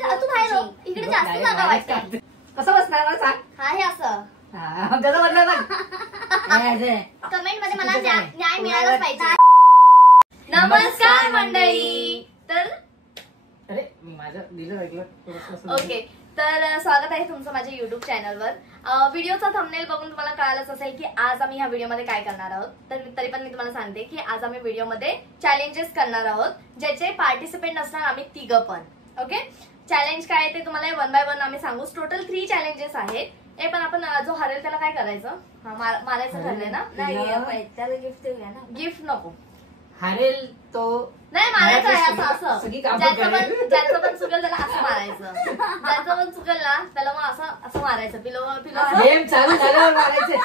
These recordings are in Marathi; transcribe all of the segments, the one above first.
तू बाहेर हो, इकडे जास्त जागा वाटते. कसं बसणार मला सांग. हा हे असं कसं बसणार ना. कमेंट मध्ये मला न्याय मिळालाच पाहिजे. नमस्कार मंडळी. तर अरे माझं दिलं ऐकलं. ओके, तर स्वागत आहे तुमचं माझ्या युट्यूब चॅनलवर. व्हिडिओचा थंबनेल बघून तुम्हाला कळालंच असेल की आज आम्ही ह्या व्हिडिओमध्ये काय करणार आहोत. तर तरी पण मी तुम्हाला सांगते की आज आम्ही व्हिडिओमध्ये चॅलेंजेस करणार आहोत, ज्याचे पार्टिसिपेंट असणार आम्ही तिघं पण. ओके, चॅलेंज काय ते तुम्हाला 1 बाय 1 आम्ही सांगू. टोटल 3 चॅलेंजेस आहेत. हे पण आपण जो हरेल त्याला काय करायचं, मारायचं ठरलंय ना. नाही त्याला गिफ्ट देऊया ना. गिफ्ट नको, हरेल तो नाही मारायचं आहे. असं ज्याचं पण चुकेल त्याला असं मारायचं. ज्याचं पण चुकेल ना त्याला मग असं असं मारायचं. गेम चालू झाल्यावर मारायचंय.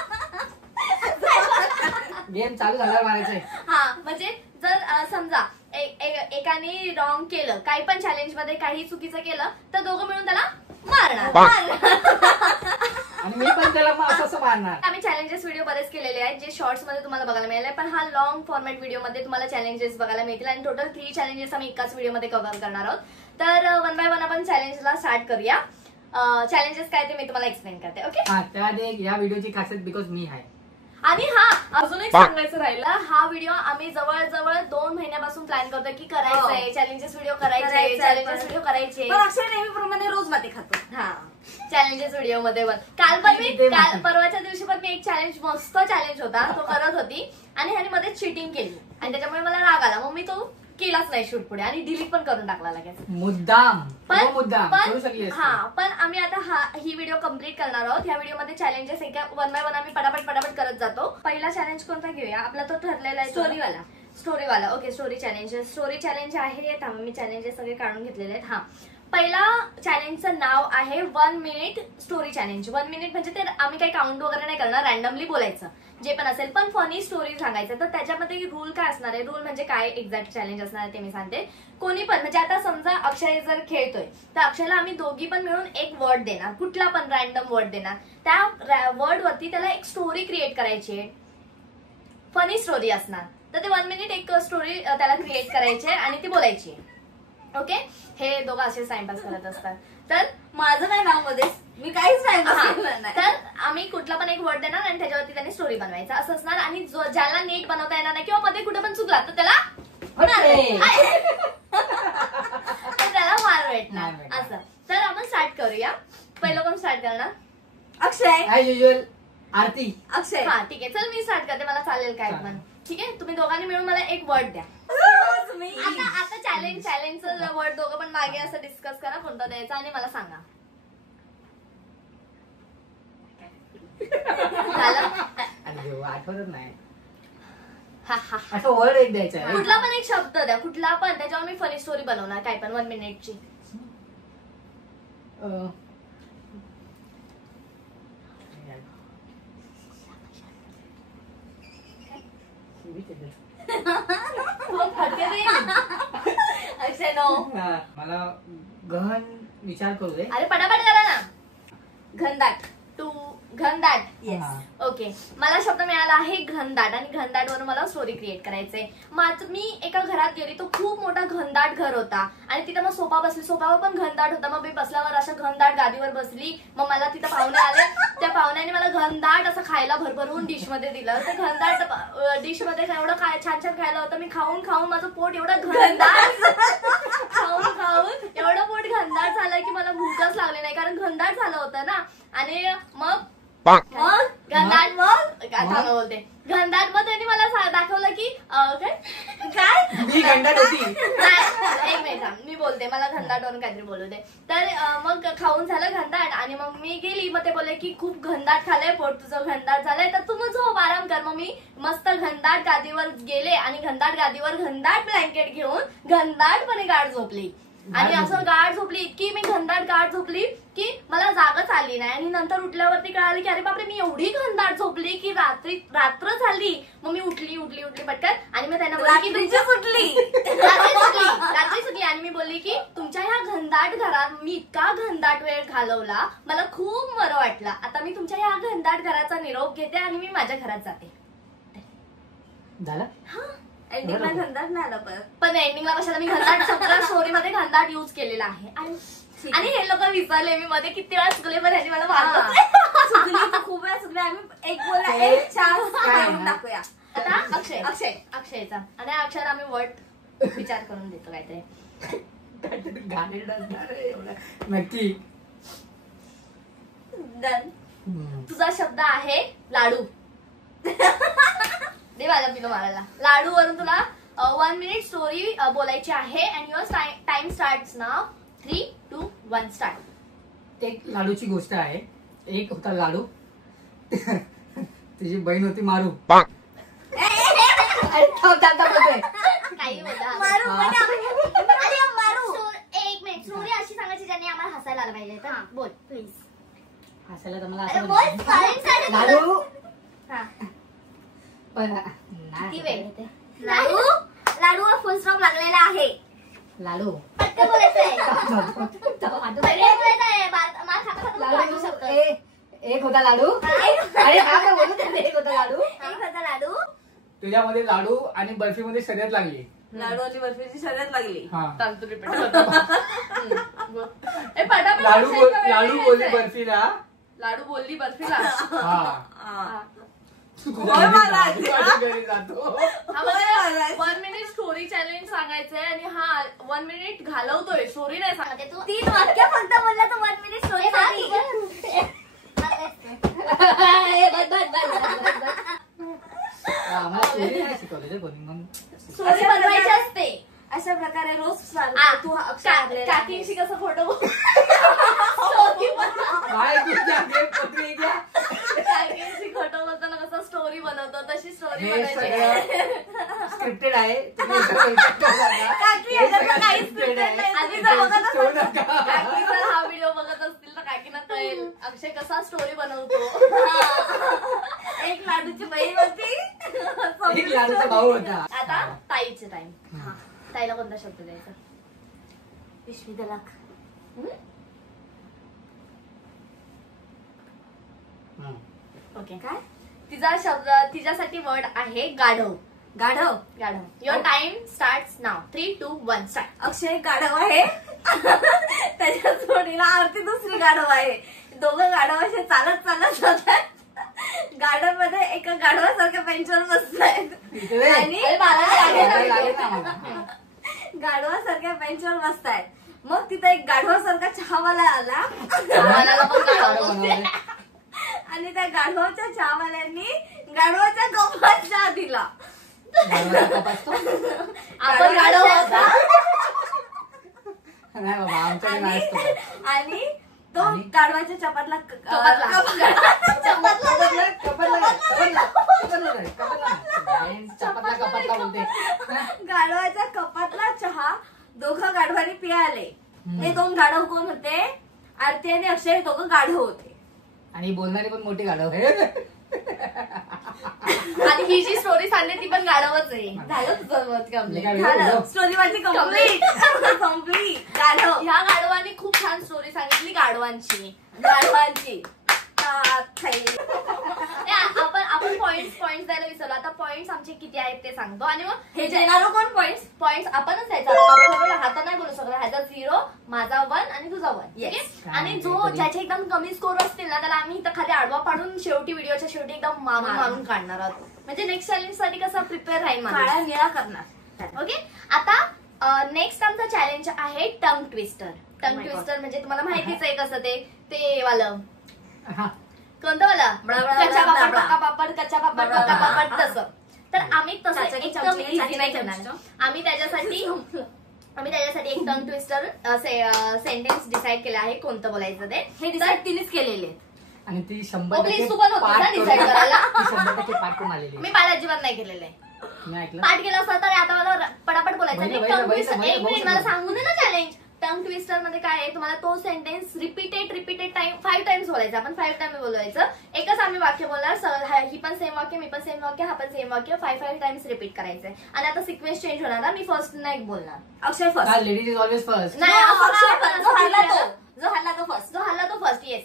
गेम चालू झाल्यावर मारायचंय. हा म्हणजे जर समजा एकाने रॉंग केलं, काही पण चॅलेंज मध्ये काही चुकीचं केलं तर दोघं मिळून त्याला मारणार. आणि मी पण त्याला असं मारणार. आम्ही चॅलेंजेस व्हिडिओ बरेच केलेले आहेत जे शॉर्ट्स मध्ये तुम्हाला बघायला मिळाले, पण हा लॉंग फॉर्मॅट व्हिडिओ मध्ये तुम्हाला चॅलेंजेस बघायला मिळतील. आणि टोटल 3 चॅलेंजेस आम्ही एकाच व्हिडिओ मध्ये कव्हर करणार आहोत. तर 1 बाय 1 आपण चॅलेंजला स्टार्ट करूया. चॅलेंजेस काय ते मी तुम्हाला एक्सप्लेन करते. ओके, त्याआधी या व्हिडिओची खासियत बिकॉज मी आहे. आणि हा अजून एक सांगायचं राहिलं, हा व्हिडिओ आम्ही जवळजवळ 2 महिन्यापासून प्लॅन करतोय की करायचंय. चॅलेंजेस व्हिडिओ करायचे, चॅलेंजेस व्हिडिओ करायचे. अक्षय नेहमीप्रमाणे रोज माती खातो. हा, चॅलेंजेस व्हिडिओ मध्ये पण काल परवाच्या दिवशी पण मी एक चॅलेंज, मस्त चॅलेंज होता, तो करत होती आणि ह्याने मध्ये चिटिंग केली आणि त्याच्यामुळे मला राग आला. मग मी तो केलाच नाही शूट पुढे आणि डिलीट पण करून टाकला लगेच. मुद्दाम करू शकली. हा, पण आम्ही आता ही व्हिडिओ कम्प्लीट करणार आहोत. ह्या व्हिडिओ मध्ये चॅलेंजेस 1 बाय 1 आम्ही पटापट करत जातो. पहिला चॅलेंज कोणता घेऊया आपला, तो ठरलेला आहे स्टोरीवाला. ओके, स्टोरी चॅलेंज आहे. मी चॅलेंजेस सगळे काढून घेतलेले आहेत. हा, पहिला चॅलेंजचं नाव आहे 1 मिनिट स्टोरी चॅलेंज. 1 मिनिट म्हणजे ते आम्ही काही काउंट वगैरे नाही करणार, रॅन्डमली बोलायचं जे पण असेल, पण फनी स्टोरी सांगायचं. तर त्याच्यामध्ये रूल काय असणार आहे, रूल म्हणजे काय एक्झॅक्ट चॅलेंज असणार आहे ते मी सांगते. कोणी पण म्हणजे आता समजा अक्षय जर खेळतोय तर अक्षयला आम्ही दोघी पण मिळून एक वर्ड देणार, कुठला पण रॅन्डम वर्ड देणार. त्या वर्ड वरती त्याला एक स्टोरी क्रिएट करायची आहे, फनी स्टोरी असणार. तर ते 1 मिनिट एक स्टोरी त्याला क्रिएट करायची आहे आणि ती बोलायची आहे. ओके, हे दोघं असेच टाइमपास करत असतात. तर माझं काय नाव मध्ये मी काहीच नाही. तर आम्ही कुठला पण एक वर्ड देणार आणि त्याच्यावरती त्यांनी स्टोरी बनवायचं असं असणार. आणि ज्याला नीट बनवता येणार नाही किंवा मध्ये कुठे पण चुकला तर त्याला मार भेटणार असं. तर आपण स्टार्ट करूया. पहिलं कोण स्टार्ट करणार? अक्षय. ऍज युजुअल आरती. अक्षय. हा ठीक आहे, चल मी स्टार्ट करते, मला चालेल काय पण. ठीक आहे, तुम्ही दोघांनी मिळून मला एक वर्ड द्या. आता चॅलेंजचं वर्ड दोघं पण मागे असं डिस्कस करा कोणता द्यायचा आणि मला सांगा. आठवत नाही. असं वर्ड एक द्यायचा, कुठला पण एक शब्द द्या, कुठला पण, त्याच्यावर मी फनी स्टोरी बनवणार काय पण 1 मिनिटची. अक्षय नो, मला गहन विचार करू दे. अरे पटापट करा ना. घनदाट. घनदाट. येस. ओके, मला शब्द मिळाला आहे घनदाट आणि घनदाट वरून मला स्टोरी क्रिएट करायचंय. मी एका घरात गेली, तो खूप मोठा घनदाट घर होता आणि तिथं मग सोफा बसली, सोफावर पण घनदाट होता. मग मी बसल्यावर अशा घनदाट गादीवर बसली. मग मला तिथं पाहुणे आले, त्या पाहुण्याने मला घनदाट असं खायला भरभरून डिश मध्ये दिलं. ते घनदाट डिश मध्ये एवढं छान छान खायला होतं. मी खाऊन माझं पोट एवढं घनदाट खाऊन एवढं पोट घनदाट झालं की मला भूकच लागली नाही, कारण घनदाट झालं होतं ना. आणि मग घनदाट बोलते घनदाट. मग त्यांनी मला दाखवलं की काय मी घनदाट होती. एक मिनिट मी बोलते, मला घनदाटवरून काहीतरी बोलू दे. तर मग खाऊन झालं घनदाट आणि मग मी गेली. मग ते बोलले की खूप घनदाट खाल्लंय, पोट तुझं घनदाट झालंय तर तू मग झोप, आराम कर. मग मी मस्त घनदाट गादीवर गेले आणि घनदाट गादीवर घनदाट ब्लँकेट घेऊन घनदाटपणे गाढ झोपली. आणि असं गाढ झोपली, इतकी मी घनदाट गाढ झोपली की मला जागच आली नाही. आणि नंतर उठल्यावरती कळाली की अरे बापरे, मी एवढी घनदाट झोपली की रात्र झाली. मग मी उठली पटकन आणि मग त्यांना बोलली की रात्री सुटली आणि मी बोलली की तुमच्या ह्या घनदाट घरात मी इतका घनदाट वेळ घालवला, मला खूप बरं वाटलं. आता मी तुमच्या ह्या घनदाट घराचा निरोप घेते आणि मी माझ्या घरात जाते. झालं? हा, एंडिंगला घनदाट नाही आला. पण एंडिंगला कशाला मी घनदाट, सगळ्या स्टोरी मध्ये घनदाट युज केलेला आहे. आणि आणि हे लोक विसरले मी मध्ये किती वेळा चुकले पण ह्यांनी मला हा. मारलं. चुकली तर खूप वेळा चुकली. आम्ही एक बोलला एक चान्स काढून टाकूया. आता अक्षयचा आणि अक्षर आम्ही वर्ड विचार करून देतो काहीतरी. गाणे नसणार आहे एवढं. नक्की डन. तुझा शब्द आहे लाडू. दे माझ्या पिलो मारायला. लाडू वरून तुला 1 मिनिट स्टोरी बोलायची आहे and your time start now. 3, 2, 1 start. एक लाडूची गोष्ट आहे. एक होता लाडू, त्याची बहीण होती मारू. अरे थांब, थांब, थांब, बोलतोय. काही बोला. मारू हा. अरे मारू. एक मिनिट स्टोरी अशी सांगायची ज्याने आम्हाला हसायला आलं पाहिजे. तर बोल प्लीज. हसायला तर मला अरे असं बोल, वाटतं. silence आहे. लाडू हा. पण किती वेळ येते? लाडू लाडूवर फुल स्टॉप लागलेला आहे. लाडू पटकन बोलायचंय. लाडू पहिले बोलायचं आहे. मार खाता खाता तू वाजवू शकतो. एक होता लाडू. अरे हा काय बोलू दे. एक होता लाडू. एक होता लाडू. तुझ्यामध्ये लाडू आणि बर्फीमध्ये शर्यत लागली. लाडू आणि बर्फीची शर्यत लागली. हा. तू रिपीट करतो. पटापट लाडू अक्षय का वेळ लाडू नाही बोलली घ्यायचंय. बर्फीला. लाडू बोलली बर्फीला. हा. हा. तू होय तुझ्या महाराज. घरी घरी जातो. हा मला 1 मिनिट स्टोरी चॅलेंज सांगायचंय आणि हा 1 मिनिट घालवतोय. स्टोरी नाही सांगते तू. 3 वाक्य फक्त बोलला तर 1 मिनिट स्टोरी साठी. आम्हाला स्टोरी नाही शिकवली रे कोणी, मग स्टोरी बनवायची असते. अशा प्रकारे रोज तू काकींशी कसं फोटो काय तुझ्या पत्री घ्या. काकींशी फोटो बोलताना कसं स्टोरी बनवतो तशी स्टोरी हे बनायची. सगळं स्क्रिप्टेड आहे. तुम्ही सगळं विचार करू नका. काकी, हे याच्यात सगळं काहीच scripted आहे. scripted नाही. आधी जर बघत ठेवू नका. काकी जर हा व्हिडिओ बघत असतील तर काकींना कळेल अक्षय कसा स्टोरी बनवतो. एक लाडूची बहीण होती. एक लाडूचा भाऊ होता. आता ताईचे टाइम. ताईला कोणता शब्द द्यायचा? पिशवी दलाख. ओके. काय? तिच्यासाठी वर्ड आहे गाढव. गाढव. गाढव. Your time start now. 3, 2, 1 start. Akshay गाढव आहे. त्याच्या जोडीला आरती दुसरी गाढव आहे. दोघं गाढव असे चालत चालत जातात. गार्डन मध्ये एका गाढवासारख्या बेंचवर बसतायत आणि अरे मला लागेल ना मला. गाढवासारख्या बेंचवर बसतायत. मग तिथे एक गाढवासारखा चहावाला आला मला पण गाढव बोलते. आणि त्या गाढवाच्या चहावाल्यांनी गाढवाच्या कपात चहा दिला. गाढवाचा कप असतो? आपण गाढव आहोत का? नाही बाबा, आमच्याकडे नाही असतो. आणि तो आणि? गाढवाच्या चपातला कपडला बोलते. गाढवाच्या कपातला चहा दोघं गाढवाने पियाले. हे 2 गाढव कोण होते? आरती आणि अक्षय. दोघं गाढव होते आणि बोलणारी पण मोठी गाढव आहे. आणि ही जी स्टोरी सांगते ती पण गाढवच आहे. झालं तुझं मत कम्प्लीट. स्टोरी माझी कम्प्लीट. गाढव. ह्या गाढवाने खूप छान स्टोरी सांगितली गाढवांची. गाढवांची. आपण पॉइंट्स द्यायला विसरलो. आता पॉइंट्स आमचे किती आहेत ते सांगतो आणि मग हे देणारं कोण पॉइंट्स आपणच द्यायचा. हाता नाही बोलू शकतो. ह्याचा 0, माझा 1 आणि तुझा 1. ठीक आहे. आणि जो ज्याचे एकदम कमी स्कोर असतील ना त्याला आम्ही इथं खाली आडवा पाडून शेवटी व्हिडिओच्या शेवटी एकदम मारून काढणार आहोत. म्हणजे नेक्स्ट चॅलेंज साठी कसं प्रिपेअर राहील. काळा निळा करणार. ओके. आता नेक्स्ट आमचा चॅलेंज आहे टंग ट्विस्टर. टंग ट्विस्टर म्हणजे तुम्हाला माहितीच आहे कसं ते वालं कोणतं वाला कच्चा पापड पक्का पापड कच्चा पापड पक्का पापड तसं. तर आम्ही तसं एकदम इझी नाही करणार. आम्ही त्याच्यासाठी एक टंग ट्विस्टर सेंटेन्स डिसाईड केलं आहे कोणतं बोलायचं ते. हे डिसाईड तिनेच केलेले. आणि ती प्लीज 100% तू पण होती ना डिसाईड करायला. 100% पाठ करून आलेली. मी पाठ अजिबात नाही केलेलं आहे. मी ऐकलं. पाठ केलं असतं तर आता मला पटापट बोलायचं. बहिलं, एक मिनिट मला सांगू दे ना चॅलेंज. टंग ट्विस्टर मध्ये काय आहे तुम्हाला तो सेंटेन्स रिपीटेड टाइम 5 टाइम्स बोलायचा. आपण 5 टाइम बोलायचं. एकच आम्ही वाक्य बोलणार. ही पण सेम वाक्य, मी पण सेम वाक्य, हा पण सेम वाक्य 5 टाइम्स रिपीट करायचंय. आणि आता सिक्वेन्स चेंज होणार ना. मी फर्स्ट नाही बोलणार. Akshay first. Ladies is always first. नाही जो हरला तो फर्स्ट. जो हल्ला तो फर्स्ट. येस.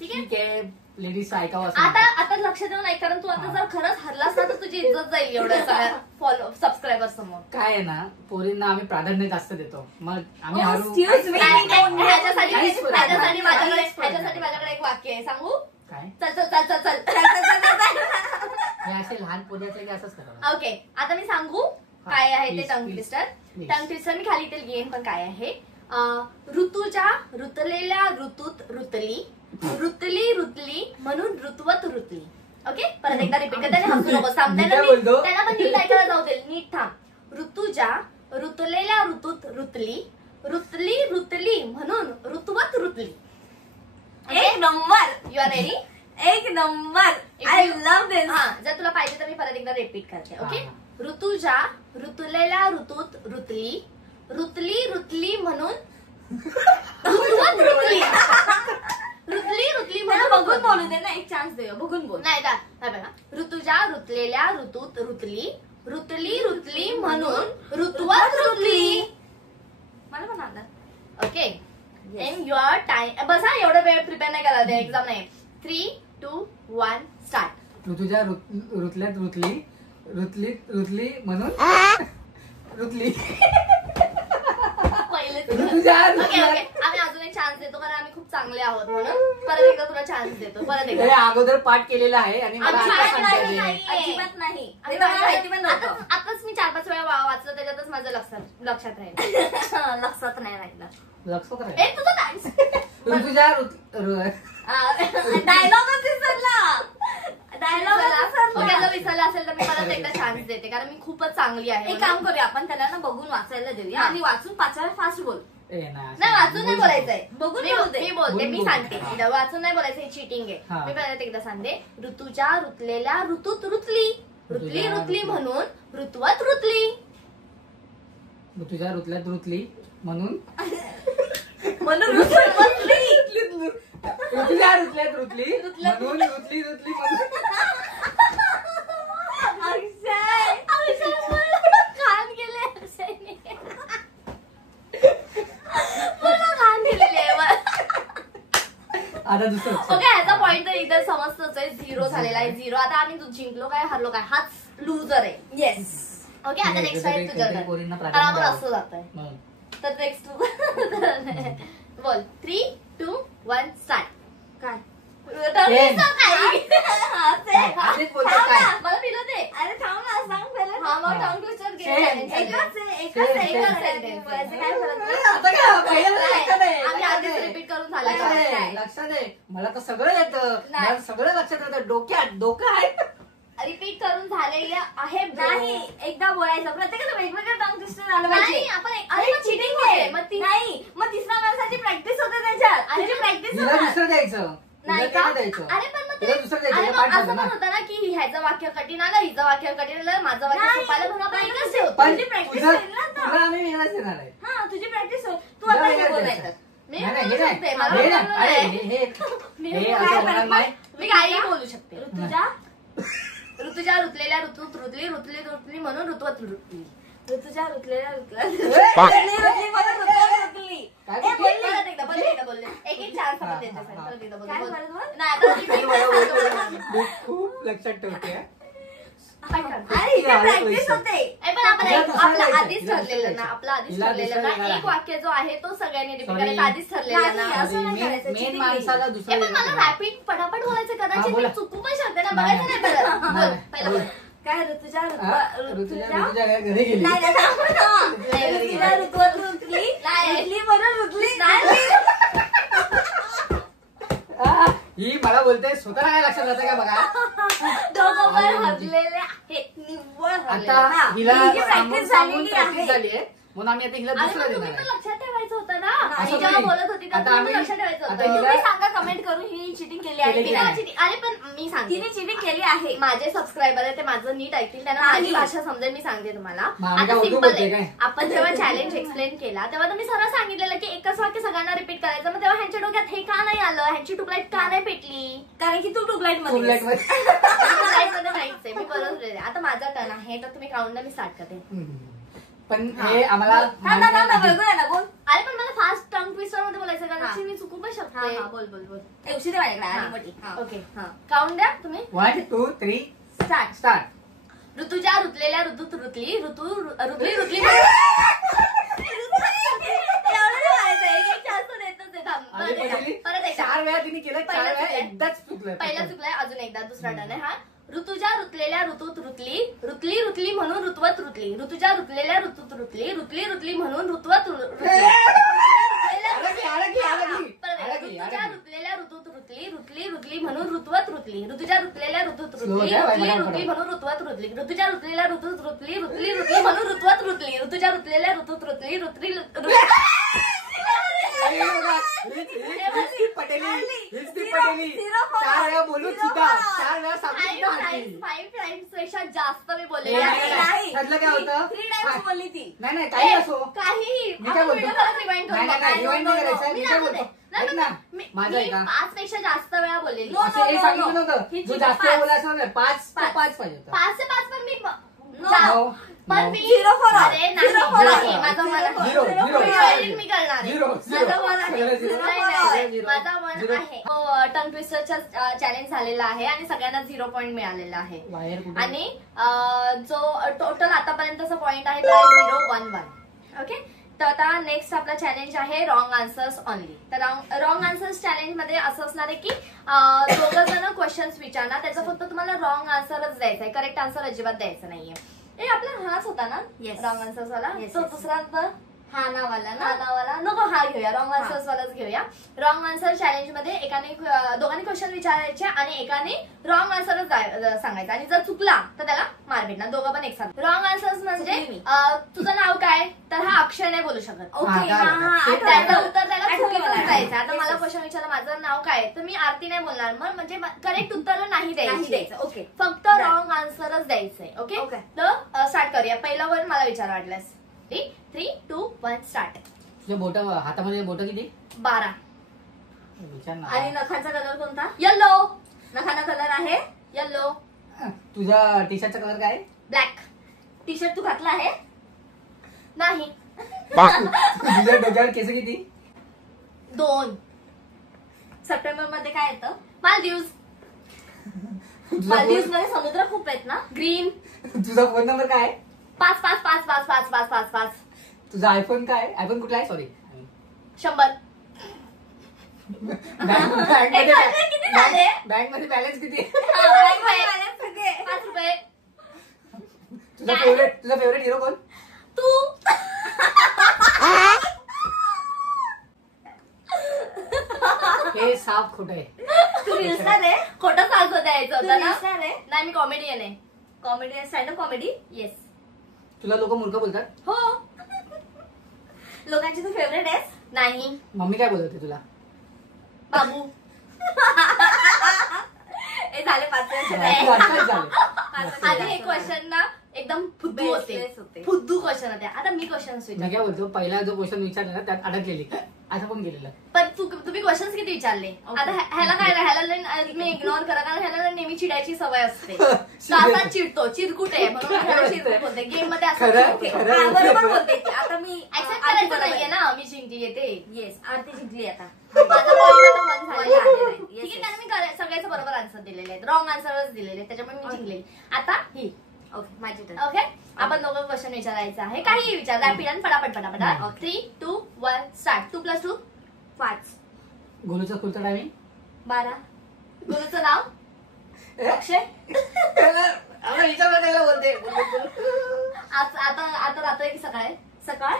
ठीक ठीक आहे लेडीज ऐकावं असं आता नाही. आता लक्ष देऊन ऐक, कारण तू आता जर खरंच हरलास ना तर तुझी इज्जत जाईल एवढ्या सगळ्या फॉलो सबस्क्रायबर समोर. काय आहे ना पोरींना आम्ही प्राधान्य जास्त देतो मग आम्ही Oh, हरू excuse me. ह्याच्यासाठी Nice for ह्याच्यासाठी that. माझ्याकडे Nice for ह्याच्यासाठी माझ्याकडे एक वाक्य आहे, सांगू? काय चल चल चल चल चल. हे असे लहान पोरी असले की असंच करावं. ओके, आता मी सांगू काय आहे ते please, tongue please, twister. please. Tongue twister मी खाली इथे घेईन, पण काय आहे? ऋतूच्या रुतलेल्या ऋतूत रुतली, रुतली रुतली म्हणून ऋतवत रुतली. ओके, परत एकदा रिपीट करते आणि हसू नकोस. थांब, मी काय बोलतो? त्यांना पण नीट ऐकायला जाऊ दे, नीट थांब. ऋतूच्या रुतलेल्या ऋतूत रुतली, रुतली रुतली म्हणून ऋतवत रुतली. एक नंबर. You are ready? एक नंबर. I love this. हा, जर तुला पाहिजे तर मी परत एकदा रिपीट करते. ओके, हा. ऋतूच्या रुतलेल्या ऋतूत रुतली, रुतली रुतली म्हणून ऋतवत रुतली. रुतली रुतली मला म्हणून बघून बोलू दे ना, एक चान्स दे, बघून बोल. नाही दा, नाही बघा. ऋतूच्या रुतलेल्या ऋतूत रुतली, रुतली रुतली म्हणून ऋतवत रुतली. मला पण आलं. Okay, in your time. बस हा, एवढा वेळ प्रिपेअर नाही करायला, एक्झाम नाही. 3, 2, 1 स्टार्ट. ऋतुजा रुतल्यात रुतली रुतली म्हणून रुतली. पहिले ऋतुजा ओके रुतल्यात. ओके, आम्ही अजून एक चान्स देतो कारण आम्ही खूप चांगले आहोत म्हणून. परत एकदा तुला चान्स देतो, परत हे एकदा. अगोदर पाठ केलेला आहे आणि मला अजिबात आता सांगता नाही, येईल. नाही. अजिबात नाही. आणि मला माहिती पण आता- नव्हतं. आताच मी 4-5 वेळा वाचलं, त्याच्यातच माझं लक्षात राहील. लक्षात नाही राहिलं. लक्ष करा. ए तुझं डान्स. ऋतुजा डायलॉगच विसरला. डायलॉग ओके, जर विसरलं असेल तर मी परत एकदा चान्स देते कारण मी खूपच चांगली आहे. एक काम करूया, आपण त्याला ना बघून वाचायला देऊया हा. आणि वाचून 5 वेळा फास्ट बोल. नाही, वाचून नाही बोलायचंय. बघून मी बोलू दे. मी बोलते, मी बोलून सांगते. बोल. इथं वाचून नाही बोलायचं, हे चिटिंग आहे. हा. मी परत एकदा सांगते. ऋतूच्या रुतलेल्या ऋतूत रुतली, रुतली रुतली म्हणून ऋतवत रुतली. ऋतुजा रुतल्यात रुतली म्हणून म्हणून रुतली. ऋतुजा रुतल्यात रुतली म्हणून रुतली म्हणून. अक्षय. खान गेले अक्षयने. पूर्ण खान गेलेले आहे. आता दुसरं ओके, ह्याचा पॉइंट तर इथं समजतोच आहे. 0 झालेला आहे. 0. आता आम्ही जिंकलो काय हरलो काय, हाच लुजर आहे. येस. ओके, आता नाही, नेक्स्ट जसं टाइम काही तुझं काहीतरी पोरींना तर प्राधान्य आम्हाला द्यावं. असं जात आहे. म्हणून. तर नेक्स्ट तू बोल. 3, 2, 1 स्टार्ट. काय? Ten. आधीच बोलतो काय? मला दिलं ते. अरे थांब ना, सांग पहिलं. हा, मग हा. Tongue twister Ten. गेम. एकच आहे, एकच Ten, आहे, ten, एकच आहे. ten, बोलायचं ten. काय फरक नाही. आता काय? पहिलं लक्षात आहे. आम्ही लक्षात आधीच आहे. रिपीट करून लक्षात झालं. आहे, लक्षात आहे. मला तर सगळं येतं. नाही. मला सगळं लक्षात येतं. डोकं आहे. रिपीट करून झालेले आहे bro. नाही, एकदा बोलायचं. प्रत्येकाचं वेगवेगळं टंग ट्विस्टर आलं नाही, पाहिजे. आपण अरे चिटिंग आहे. मग ती नाही, मग तिसऱ्या माणसाची प्रॅक्टिस होते त्याच्यात. अरे तुझी प्रॅक्टिस हिला दुसरं द्यायचं. नाही हिला का? ते द्यायचं. अरे पण मग हिला दुसरं द्यायचं. अरे हिला मग पाठ असं झालं पण ना. होतं ना की ह्याचं वाक्य कठीण आलं, हिचं वाक्य कठीण आलं, माझं वाक्य नाही. सोपं आलं म्हणून आपण एकच ठेवतो. पण तुझी practice तुझं- होईल ना आता. तुला आम्ही वेगळंच देणार आहे. हा, तुझी प्रॅक्टिस होईल. तू तुला आता हे वेगळंच बोलायचं. द्यायचं. मी नाही, नाही, बोलू हे शकते, नाही. मला हे बोलणं नाही. अरे, नाही. हे मी असं काय होणार करतो? नाही. मी काही बोलू शकते. ऋतुजा ऋतुजा रुतलेल्या ऋतूत रुतली, रुतली रुतली म्हणून ऋतवत रुतली. ऋतुजा रुतलेल्या रुतल्या काय ए, बोलली? बोलली. एकदा बोलले. एक चान्स आपण देतो. हा, हा. परत एकदा बोल. काय बोल. परत बोल? नाही, आता repeat कर. मी खूप लक्षात ठेवते. काय करतो? अरे इथे प्रॅक्टिस होते. ए, पण आपण हिला एक- दुसरं आपलं द्यायचं. आधीच हिला दुसरं ठरलेलं ना, द्यायचं. आपलं आधीच हिला ठरलेलं दुसरं ना, देणार एक आहे. वाक्य जो आहे तो सगळ्यांनी रिपीट Sorry. करायचं आधीच ठरलेलं नाही, ना. असं नाही करायचं, मेन cheating माणसाला ए, दुसरं पण मला देणार. रॅपिड पटापट बोलायचं, हा, कदाचित बोला. मी चुकू पण शकते ना, नाही, बघायचं नाही परत. बोल, नाही. पहिलं बोल. काय ऋतुजा हा? ऋतुजा काय घरी गेली. नाही नाही, थांब ना. नाही, नाही, ऋतुजा नाही. ऋतुवत रुतली. नाही. रुतली म्हणून रुतली. नाही. आ, ही मला बोलते स्वतः काय लक्षात राहतं का बघा. दोघं पण आणि हरलेले आहेत, निव्वळ हरलेले. आता हा, हिला हिची practice सांगून सांगून झालेली practice आहे. झाली आहे. म्हणून आम्ही आता हिला अरे दुसरं पण देणार तुम्ही पण आहे. लक्षात ठेवायचं होतं ना. असं मी जेव्हा नाही. बोलत होती आता तेव्हा तुम्ही आम्ही- लक्षात ठेवायचं आता होतं. हिला- तुम्ही सांगा कमेंट करून ही चिटिंग केली आहे केली की आहे. नाही. अरे पण मी सांगते, तिने चिटिंग केली आहे. माझे सबस्क्रायबर आहे ते माझं नीट ऐकतील, त्यांना नाही. माझी भाषा समजेल. मी सांगते तुम्हाला. मग आम्ही आता काय उर्दू सिंपल बोलतोय आहे. काय? आपण जेव्हा चॅलेंज एक्सप्लेन केला तेव्हा तुम्ही सरळ सांगितलेलं की एकच वाक्य सगळ्यांना रिपीट करायचं. मग तेव्हा ह्यांच्या डोक्यात हे का नाही आलं, ह्यांची ट्यूबलाईट का नाही पेटली. कारण की तू ट्यूबलाईट मध्ये Tubelight आहेस. मध्ये. ट्यूबलाईट मध्ये नाहीच आहे. मी बरोबर. आता माझा टर्न आहे तर तुम्ही काउंटला मी स्टार्ट करते. पण हे आम्हाला थांब ना, थांब ना, बघूया ना, बोल. अरे पण मला फास्ट टंग ट्विस्टर मध्ये बोलायचं कारण हा. की मी चुकू पण हा शकते. हा बोल बोल बोल. उशीर आहे माझ्याकडे आली मोठी. हा. ओके हा. काउंट द्या तुम्ही. 1 2 3 स्टार्ट. स्टार्ट. ऋतुजा रुतलेल्या ऋतूत रुतली रुतली रुतली एवढं नाही व्हायचं, एक एक chance तो देतच आहे. थांब. अरे पहिली परत एकदा. 4 वेळा तिने केलं, 4 पहिलं वेळा चुकलंय. एकदाच चुकलं. पहिला चुकलाय अजून एकदा दुसरा टर्न आहे हा. ऋतुजा रुतलेल्या ऋतूत रुतली रुतली रुतली म्हणून ऋतवत रुतली ऋतुजा रुतलेल्या ऋतूत रुतली रुतली रुतली म्हणून ऋतवत रुतली. ऋतुजा रुतलेल्या ऋतूत रुतली रुतली रुतली म्हणून ऋतवत रुतली ऋतुजा रुतलेल्या ऋतूत रुतली रुतली रुतली म्हणून ऋतवत रुतली ऋतुजा रुतलेल्या ऋतूत रुतली रुतली रुतली म्हणून ऋतवत रुतली ऋतुजा रुतलेल्या ऋतूत रुतली रुतली बोलून सुद्धा 4 वेळा सांगून पेक्षा जास्त मी बोलले नाही. ठरलं काय होतं? 3 times बोलली ती. नाही काही असो. काहीही मी काय बोलतो? रिवाइंड नाही, नाही, rewind नाही करायचं. मी मी काय दाखवते. बोलतो? नाही, ऐक ना, मी माझं ऐका. 5 पेक्षा जास्त वेळा बोललेली No, असं हे no, सांगितलं no. नव्हतं. ही जो चुकी जास्त 5. बोला असं 5 तर 5 पाहिजे होतं. 5 से 5 पण मी No. पण मी Zero for all. अरे नाही Zero for all. नाही, माझं मन Zero, zero. मी करणार आहे. Zero, zero. माझं मन आहे. सगळं zero. नाही, नाही, Zero. माझं मन Zero. आहे. टंग ट्विस्टरचा चॅलेंज झालेला आहे आणि सगळ्यांना 0 पॉईंट मिळालेला आहे. बाहेर कुठे? आणि जो टोटल आतापर्यंतचा पॉइंट आहे तो आहे 0 1 1. ओके, तर आता नेक्स्ट आपला चॅलेंज आहे रॉंग आन्सर्स ऑनली. तर रॉंग आन्सर्स चॅलेंज मध्ये असं असणार आहे की दोघं जण क्वेश्चन्स विचारणार, त्याचा फक्त तुम्हाला रॉंग आन्सरच द्यायचा आहे, करेक्ट आन्सर अजिबात द्यायचं नाहीये. ए आपला हाच होता ना Yes. रॉंग आन्सर्स वाला. Yes, तो yes. दुसरा हा नावाला हा ना. नावाला नको, हा घेऊया रॉंग आन्सर्स वालाच घेऊया. रॉंग आन्सर चॅलेंज मध्ये दोघांनी क्वेश्चन विचारायचे आणि एकाने रॉंग आन्सरच सांगायचं आणि जर चुकला तर त्याला मार भेटणार. दोघं पण एक साथ. रॉंग आन्सर्स म्हणजे चुकली मी. तुझं नाव काय, तर हा अक्षय नाही बोलू शकत. ओके. हा, हा हा ते त्याचं आठवलं. उत्तर त्याला आठवलं चुकीचं मला. द्यायचं. आता Yes, मला yes. क्वेश्चन विचारला माझं नाव काय, तर मी आरती नाही बोलणार, मग म्हणजे करेक्ट उत्तर नाही नाही द्यायची, द्यायचं. ओके. फक्त Right. रॉंग आन्सरच द्यायचंय. Okay, Okay. तर स्टार्ट करूया. पहिला वर मला विचार वाटल्यास. 3 2 1 स्टार्ट. तुझ्या बोट हातामध्ये बोट किती? 12. विचार ना. आणि नखाचा कलर कोणता? येल्लो. नखाचा कलर आहे येल्लो. तुझा टी शर्टचा कलर काय? ब्लॅक. टी शर्ट तू घातला आहे? नाही. तुझ्या डोक्यावर केस किती? 2. सप्टेंबर मध्ये काय येतं? मालदीव्स. तुझा मालदीव्स फोन- मध्ये समुद्र खूप आहेत ना. ग्रीन. तुझा फोन नंबर काय आहे? 5 5 5 5 5 5 5 5. तुझा आयफोन काय आहे? आयफोन कुठला आहे? सॉरी 100. किती झाले? बँक मध्ये बॅलन्स किती? बँक आहे. सगळे 5 रुपये. तुझा फेवरेट हिरो कोण? तू. हे साफ खोट आहे. तू रील्सला रे. खोटं साजं द्यायचं तू होतं ना. रील्सला रे. नाही मी कॉमेडियन आहे. Comedy, stand up comedy. येस. तुला लोक मूर्ख बोलतात? हो. लोकांची तू फेवरेट आहेस? नाही. मम्मी काय बोलत होती तुला? बाबू. हे झाले 5 वर्ष. आत्ताच झालं. आधी हे क्वेश्चन ना एकदम फुद्दू Baseless होते. होते. फुद्दू क्वेश्चन होते. आता मी क्वेश्चन मी विचार. काय बोलतो, पहिला जो क्वेश्चन विचारला ना त्यात अडकलेली असं पण केलेलं. पण तुम्ही क्वेश्चन्स किती विचारले? आता ह्याला काय नाही, ह्याला मी इग्नोर करा कारण ह्याला नेहमी चिडायची सवय असते. तो असा चिडतो, चिरकुट आहे म्हणून मी ह्याला चिरकुट बोलते. गेम मध्ये असं खरं? ओके. खरं? हा, बरोबर बोलते की आता मी Accept करायचं नाहीये ना मी जिंकली ते. येस, आरती जिंकली आता. माझा पॉईंट आता 1 झालेला आहे. Yes, ठीक आहे, yes. कारण मी सगळ्याचं बरोबर आन्सर दिलेले आहेत, रॉंग आन्सरच दिलेले आहेत, त्याच्यामुळे मी जिंकलेली. आता ही. ओके, माझी टर्न. ओके, आपण दोघं क्वेश्चन विचारायचं आहे. काही विचार रॅपिड आणि पटापट पटापट. 3 2 1 स्टार्ट. 2 + 2 5 गोलूचा खुलचा टायमिंग 12. गुरुचं नाव अक्षय. विचार त्याला बोलते. आता रात्र की सकाळ आहे? सकाळ.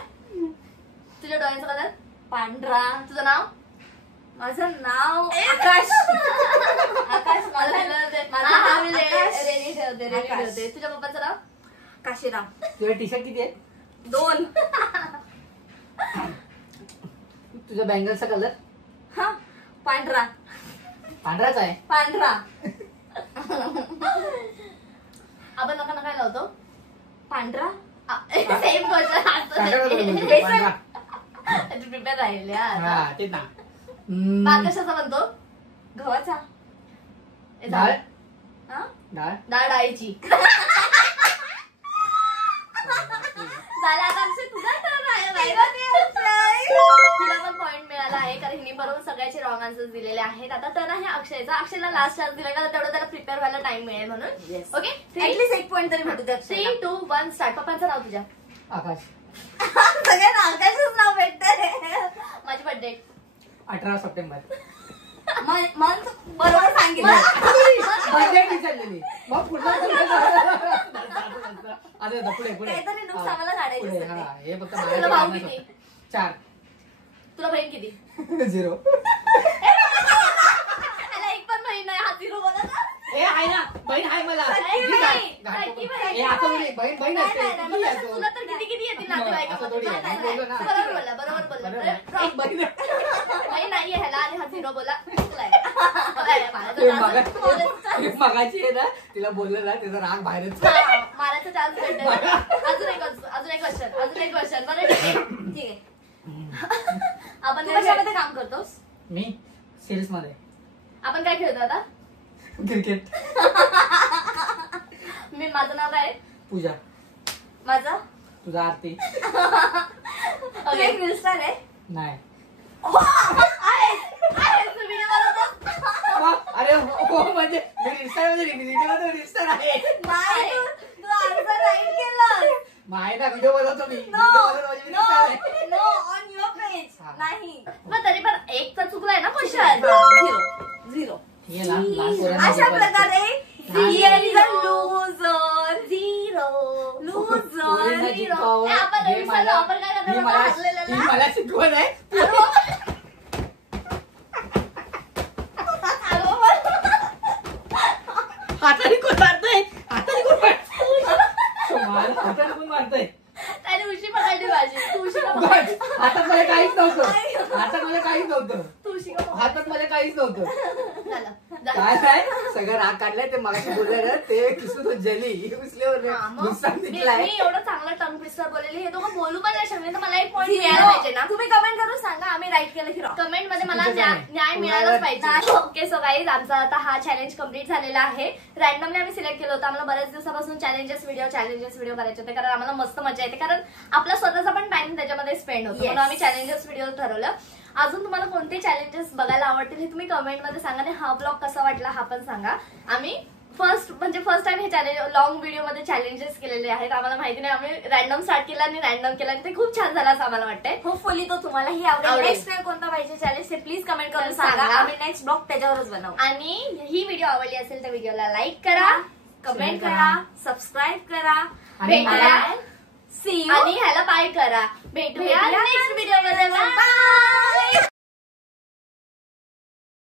तुझ्या डोळ्यांचं कलर पांढरा. तुझं नाव? माझं नाव आकाश. आकाश माझं माझं नाव नाव आकाश. रेडी ठेवते, रेडी आकाश. ठेवते. तुझ्या पप्पाचं नाव? काशीराम. तुझे टी शर्ट किती आहे? 2. तुझ्या बँगलचा कलर? हा, पांढरा. पांढराच आहे. पांढरा. आपण नका काय लावतो? पांढरा. सेम पांढरा कलर बोलतो, क्वेश्चन. पांढरा. प्रिपेअर राहिले यार. हा तेच ना. भात कशाचा बनतो? गव्हाचा. हे डाळ. झालं. हा? डाळ. डाळ डाळीची. झालं आता आमचं तुझा टर्न आहे. तिला पण पॉइंट मिळाला आहे कारण हिने बरोबर सगळ्याचे रॉंग आन्सर दिलेले आहेत. आता टर्न आहे अक्षयचा. अक्षयला लास्ट चान्स दिला का तेवढं त्याला प्रिपेअर व्हायला टाइम मिळेल म्हणून. ओके ऍटलीस्ट एक पॉइंट तरी भेटू द्या. 3, 2, 1 स्टार्ट. पप्पांचं नाव तुझ्या. आकाश. सगळ्यांना आकाशच नाव भेटतंय. माझी बर्थडे 18 सप्टेंबर. मंथ बरोबर सांगितलं. बर्थडे विचारलेली मग पुढचा आता पुढे पुढे काहीतरी नुकसान आम्हाला काढायचे पुढे. असते. हा हे फक्त तुला भाऊ किती? 4. तुला बहीण किती? 0. त्याला एक पण बहीण नाही. हा 0 बोला ना. ए आहे ना बहीण आहे मला. नाही, जी नाही. घाट- नाही, घाट- ए असं थोडी बहीण बहीण असते. नाही, नाही, किती मग असतो? तुला तर किती किती येतील नातेवाईकामध्ये? असं थोडी आहे. नाही, मी नाही, बोललो ना. बरोबर बोलला, बरोबर बोलला. बरोबर. एक बहीण आहे. बहीण नाहीये ह्याला आणि हा 0 बोला. चुकलाय. मारायचा ते chance- मगाची आहे ना तिला बोललं ना त्याचा राग बाहेरच. हा, मारायचा चान्स भेटेल. अजून एक क्वेश्चन. बरं ठीक आहे. ठीक आहे. आपण तू कशामध्ये काम करतोस? मी सेल्स मध्ये. आपण काय खेळतो आता? क्रिकेट. माझं नाव काय आहे? पूजा. माझं तुझा आरती. तू एक रील स्टार आहे. नाही. तू video बनवतो? अरे हो म्हणजे मी रिस्टार आहे. नाही, तू आन्सर राईट केलं. माहिती ना व्हिडिओ बनवतो मी. नो Video बनवतो म्हणजे मी नो Restart आहे. Know on your page. हा. नाही. मग तरी पण एक तर चुकलाय ना क्वेश्चन. झिरो. हे लहान लहान पोरांना अशा शिकवायचं. प्रकारे लहान लूजर. पोरींना लूजर. शिकवावं. आपण हे विसरलो, मला- आपण काय करणार? ही मला- हरलेलं ही ना? मला शिकवण आहे. हाताने कोण मारतोय? हाताने कोण मारतोय? त्याने उशी पकडली माझी. तू उशी का पकडली? हातात मला काहीच नव्हतं. हातात मला काहीच नव्हतं. तू उशी का पकडली? हातात मला काहीच नव्हतं. झालं. झालं. काय काय सगळं राग काढलाय ते मगाशी बोलले ना ते किसून जली उचल्यावर हा, मग नुकसान मी दिलाय. एवढं चांगलं टंग ट्विस्टर बोललेली हे दोघं बोलू पण नाही शकले तर मला एक पॉईंट मिळायला पाहिजे ना. तुम्ही कमेंट करून सांगा आम्ही राईट केलं की रॉंग. कमेंट मध्ये मला चुकीचं न्याय नाही. न्याय मिळालाच पाहिजे. ओके सो गाईज आमचा आता हा चॅलेंज कम्प्लीट झालेला आहे. रॅन्डमली आम्ही सिलेक्ट केलं होतं. आम्हाला बऱ्याच दिवसापासून चॅलेंजेस व्हिडिओ करायचे होते कारण आम्हाला मस्त मजा येते कारण आपला स्वतःचा पण टाइम त्याच्यामध्ये स्पेंड होतो. म्हणून आम्ही चॅलेंजेस व्हिडिओ ठरवलं. अजून तुम्हाला कोणते चॅलेंजेस बघायला आवडतील हे तुम्ही कमेंट मध्ये सांगा आणि हा ब्लॉग कसा वाटला हा पण सांगा. आम्ही फर्स्ट टाइम हे चॅलेंज लॉंग व्हिडिओ मध्ये चॅलेंजेस केलेले आहेत. आम्हाला माहिती नाही आम्ही रॅन्डम स्टार्ट केला आणि रॅन्डम केला आणि ते खूप छान झालं असं आम्हाला वाटतंय. होपफुली तो तुम्हालाही आवडेल. आवडेल. नेक्स्ट टाइम कोणता पाहिजे चॅलेंज ते प्लीज कमेंट करून सांगा. सांगा. आम्ही नेक्स्ट ब्लॉग त्याच्यावरच बनवू. आणि ही व्हिडिओ आवडली असेल तर व्हिडिओला लाईक करा, कमेंट करा, सबस्क्राईब करा, आणि भेटूया सी यू आणि ह्याला बाय करा. भेटूया नेक्स्ट व्हिडिओ मध्ये. बाय.